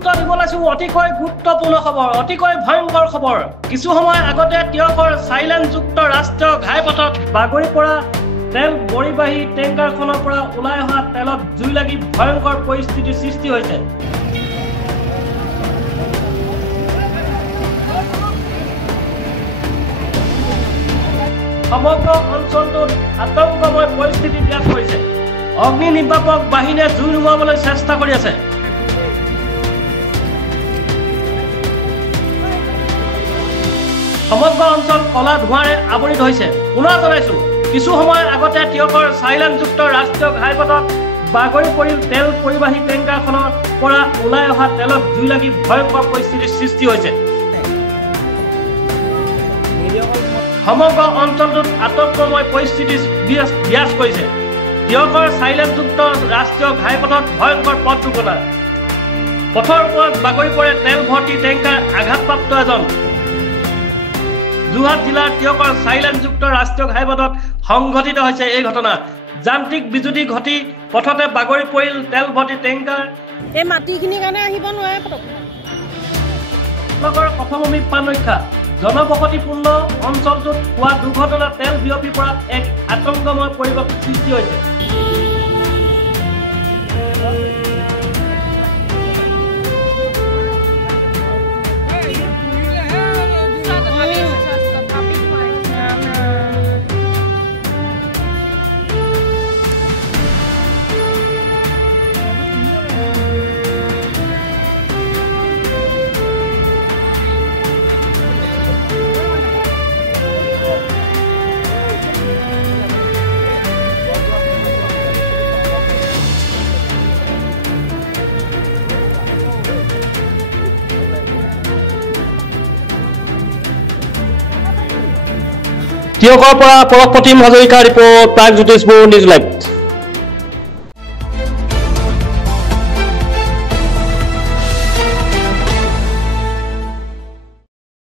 গুৰুত্ব দিব লাগিছো অতিকৈ গুৰুত্বপূৰ্ণ খবৰ অতিকৈ ভয়ংকৰ খবৰ কিছু সময় আগতে তিয়কৰ সাইলেন্সযুক্ত ৰাষ্ট্ৰীয় ঘাইপথত বাগৰি পৰা তেল বৰিবাহী টেংকাৰখনৰ পৰা ওলাই অহা তেলত জুই লাগি ভয়ংকৰ পৰিস্থিতিৰ সৃষ্টি হৈছে সমগ্ৰ অঞ্চলটোত আতংকময় পৰিস্থিতি বিৰাজ কৰিছে অগ্নি নিৰ্বাপক বাহিনীয়ে জুই নুমাবলৈ চেষ্টা কৰি আছে সমগ্ৰ অঞ্চল কলা ধোঁৱাৰে আৱৰিত হৈছে পুনৰ জনাইছো কিছু সময় আগতে তিয়কৰ সাইলেন্সযুক্ত ৰাষ্ট্ৰীয় ঘাইপথত বাগৰি পৰিল তেল পৰিবাহী টেংকাৰখনৰ পৰা ওলাই অহা তেলত জুই লাগি ভয়ংকৰ পৰিস্থিতিৰ সৃষ্টি হৈছে সমগ্ৰ অঞ্চলটোত আতংকময় পৰিস্থিতি বিৰাজ কৰিছে তিয়কৰ সাইলেন্সযুক্ত ৰাষ্ট্ৰীয় ঘাইপথত ভয়ংকৰ পথ দুৰ্ঘটনা পথৰ ওপৰত বাগৰি পৰে তেল ভৰ্তি টেংকাৰ আঘাতপ্ৰাপ্ত এজন যোৰহাট জিলাৰ তিয়কৰ সাইলেন্সযুক্ত ৰাষ্ট্ৰীয় ঘাইপথত সংঘটিত হৈছে এই ঘটনা যান্ত্ৰিক বিজুতি ঘটি পথতে বাগৰি পৰিল তেল ভৰ্তি টেংকাৰ এই মাটিখিনিৰ কাৰণে আহিব নোৱাৰে কথমভূমি পান ৰক্ষা জনবসতিপূৰ্ণ অঞ্চলটোত হোৱা দুৰ্ঘটনা তেল বিয়পি পৰা এক আতংকময় পৰিৱেশ সৃষ্টি হৈছে তিয়কৰ পৰা পৰশ প্ৰতিম হাজৰিকাৰ ৰিপৰ্ট প্ৰাগজ্যোতিষপুৰ নিউজ লাইভ।